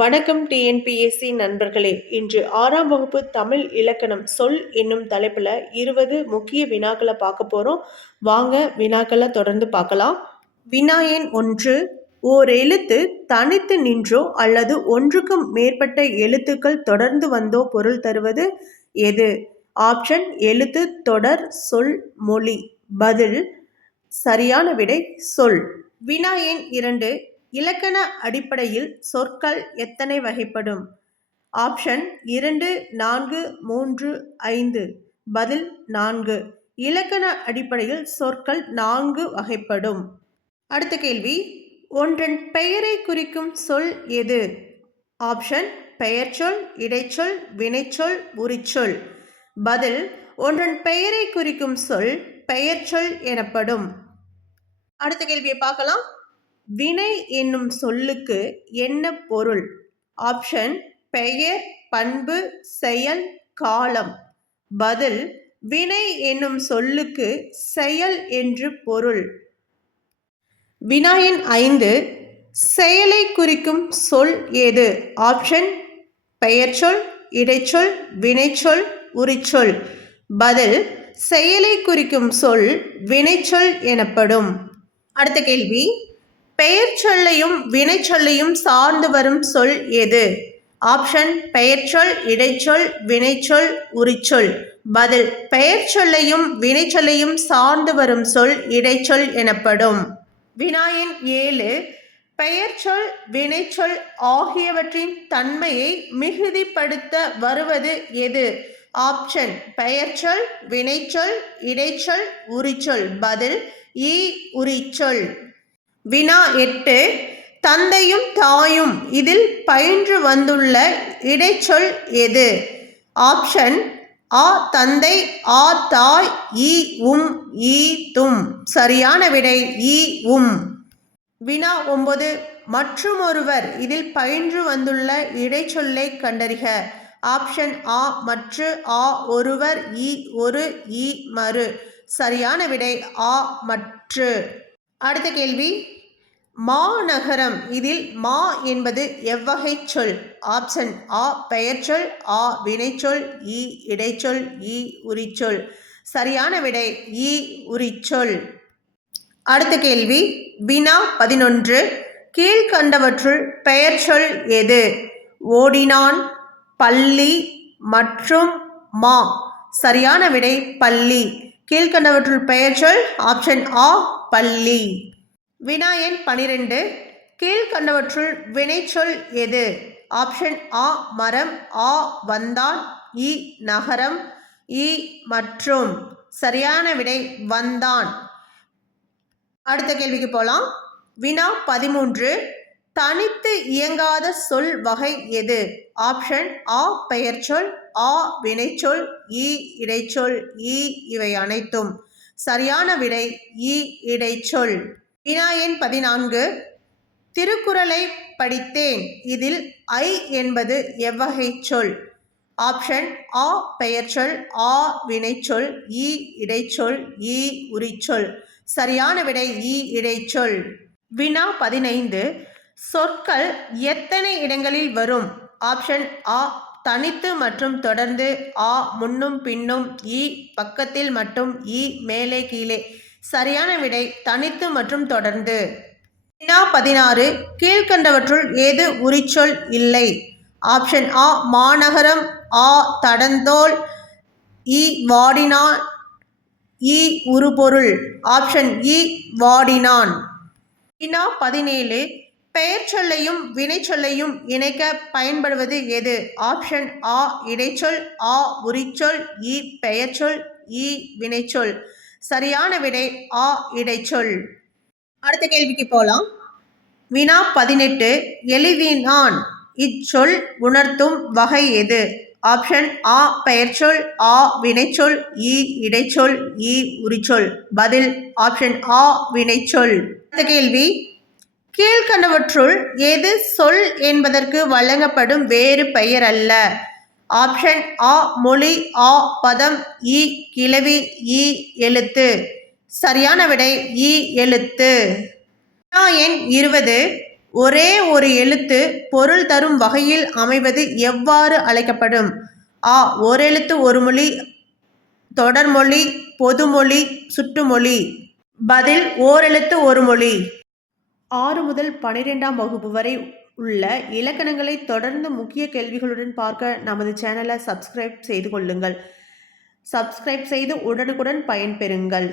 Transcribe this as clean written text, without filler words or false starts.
வணக்கம் டிஎன்பிஎஸ்சி நண்பர்களே. இன்று 6ஆம் வகுப்பு தமிழ் இலக்கணம் சொல் என்னும் தலைப்பில் 20 முக்கிய வினாக்களை பார்க்க போகிறோம். வாங்க வினாக்களை தொடர்ந்து பார்க்கலாம். வினா எண் 1. ஓர் எழுத்து தனித்து நின்றோ அல்லது ஒன்றுக்கும் மேற்பட்ட எழுத்துக்கள் தொடர்ந்து வந்தோ பொருள் தருவது எது? ஆப்ஷன் எழுத்து, தொடர், சொல், மொழி. பதில் சரியான விடை சொல். வினா எண் 2. இலக்கண அடிப்படையில் சொற்கள் எத்தனை வகைப்படும்? ஆப்ஷன் 2, 4, 3, 5. பதில் 4. இலக்கண அடிப்படையில் சொற்கள் 4 வகைப்படும். அடுத்த கேள்வி, ஒன்றன் பெயரை குறிக்கும் சொல் எது? ஆப்ஷன் பெயர்ச்சொல், இடைச்சொல், வினைச்சொல், உரிச்சொல். பதில் ஒன்றன் பெயரை குறிக்கும் சொல் பெயர்ச்சொல் எனப்படும். அடுத்த கேள்வியை பார்க்கலாம். வினை என்னும் சொல்லுக்கு என்ன பொருள்? ஆப்ஷன் பெயர், பண்பு, செயல், காலம். பதில் வினை என்னும் சொல்லுக்கு செயல் என்று பொருள். வினா எண் 5. செயலை குறிக்கும் சொல் ஏது? ஆப்ஷன் பெயர்ச்சொல், இடைச்சொல், வினைச்சொல், உரிச்சொல். பதில் செயலை குறிக்கும் சொல் வினைச்சொல் எனப்படும். அடுத்த கேள்வி, பெயர் சொல்லையும் வினைச்சொல்லையும் சார்ந்து வரும் சொல் எது? ஆப்ஷன் பெயர்ச்சொல், இடைச்சொல், வினைச்சொல், உரிச்சொல். பதில் பெயர் சொல்லையும் வினைச்சொல்லையும் சார்ந்து வரும் சொல் இடைச்சொல் எனப்படும். வினா எண் 7. பெயர்ச்சொல், வினைச்சொல் ஆகியவற்றின் தன்மையை மிகுதிப்படுத்த வருவது எது? ஆப்ஷன் பெயர்ச்சொல், வினைச்சொல், இடைச்சொல், உரிச்சொல். பதில் உரிச்சொல். வினா 8. தந்தையும் தாயும் இதில் பயின்று வந்துள்ள இடைச்சொல் எது? ஆப்ஷன் ஆ தந்தை, ஆ தாய், ஈ தும். சரியான விடை உம். வினா 9. மற்றுமொருவர் இதில் பயின்று வந்துள்ள இடைச்சொல்லை கண்டறிக. ஆப்ஷன் ஆ மற்று, ஆ ஒருவர், ஒரு, மறு. சரியான விடை ஆ மற்று. அடுத்த கேள்வி, மாநகரம் இதில் மா என்பது எவ்வகை சொல்? ஆப்ஷன் ஆ பெயர்ச்சொல், ஆ வினைச்சொல், இடைச்சொல், உரிச்சொல். சரியான விடை உரிச்சொல். அடுத்த கேள்வி, வினா 11. கீழ்கண்டவற்றுள் பெயர்ச்சொல் எது? ஓடினான், பள்ளி மற்றும் மா. சரியான விடை பள்ளி. கீழ்கண்டவற்றுள் பெயர்ச்சொல் ஆப்ஷன் ஆ பள்ளி. வினா எண் 12. கீழ்கண்டவற்றுள் வினைச்சொல் எது? ஆப்ஷன் ஆ மரம், ஆ வந்தான், நகரம், மற்றும். சரியான விடை வந்தான். அடுத்த கேள்விக்கு போகலாம். வினா 13. தனித்து இயங்காத சொல் வகை எது? ஆப்ஷன் ஆ பெயர்ச்சொல், ஆ வினைச்சொல், இடைச்சொல், இவை அனைத்தும். சரியான விடை இடைச்சொல். வினா எண் 14. திருக்குறளை படித்தேன் இதில் ஐ என்பது எவ்வகை சொல்? ஆப்ஷன் ஆ பெயர்ச்சொல், ஆ வினைச்சொல், இடைச்சொல், உரிச்சொல். சரியான விடை இடைச்சொல். வினா 15. சொற்கள் எத்தனை இடங்களில் வரும்? ஆப்ஷன் ஆ தனித்து மற்றும் தொடர்ந்து, ஆ முன்னும் பின்னும், பக்கத்தில் மற்றும், மேலே கீழே. சரியான விடை தனித்து மற்றும் தொடர்ந்து. வினா 16. கீழ்கண்டவற்றுள் ஏது உரிச்சொல் இல்லை? ஆப்ஷன் ஆ மாநகரம், ஆ தடந்தோல், வாடினான், உருபொருள். ஆப்ஷன் வாடினான். வினா 17. பெயர் சொல்லையும் வினைச்சொல்லையும் இணைக்க பயன்படுவது எது? ஆப்ஷன் ஆ இடைச்சொல், ஆ உரிச்சொல், பெயர்ச்சொல், வினைச்சொல். சரியான விடை ஆ இடைச்சொல். அடுத்த கேள்விக்கு போகலாம். வினா 18. எழுதினான் இச்சொல் உணர்த்தும் வகை எது? ஆப்ஷன் ஆ பெயர்ச்சொல், ஆ வினைச்சொல், இடைச்சொல், உரிச்சொல். பதில் ஆப்ஷன் ஆ வினைச்சொல். அடுத்த கேள்வி, கீழ்கண்டவற்றுள் எது சொல் என்பதற்கு வழங்கப்படும் வேறு பெயர் அல்ல? ஆப்ஷன் ஆ மொழி, ஆ பதம், கிளவி, எழுத்து. சரியான விடை எழுத்து. வினா எண் 20. ஒரே ஒரு எழுத்து பொருள் தரும் வகையில் அமைவது எவ்வாறு அழைக்கப்படும்? ஆ. ஓரெழுத்து ஒரு மொழி, தொடர்மொழி, பொதுமொழி, சுட்டுமொழி. பதில் ஓரெழுத்து ஒரு மொழி. 6 முதல் 12ஆம் வகுப்பு வரை உள்ள இலக்கணங்களை தொடர்ந்து முக்கிய கேள்விகளுடன் பார்க்க நமது சேனலை சப்ஸ்கிரைப் செய்து கொள்ளுங்கள். சப்ஸ்கிரைப் செய்து உடனுக்குடன் பயன்பெறுங்கள்.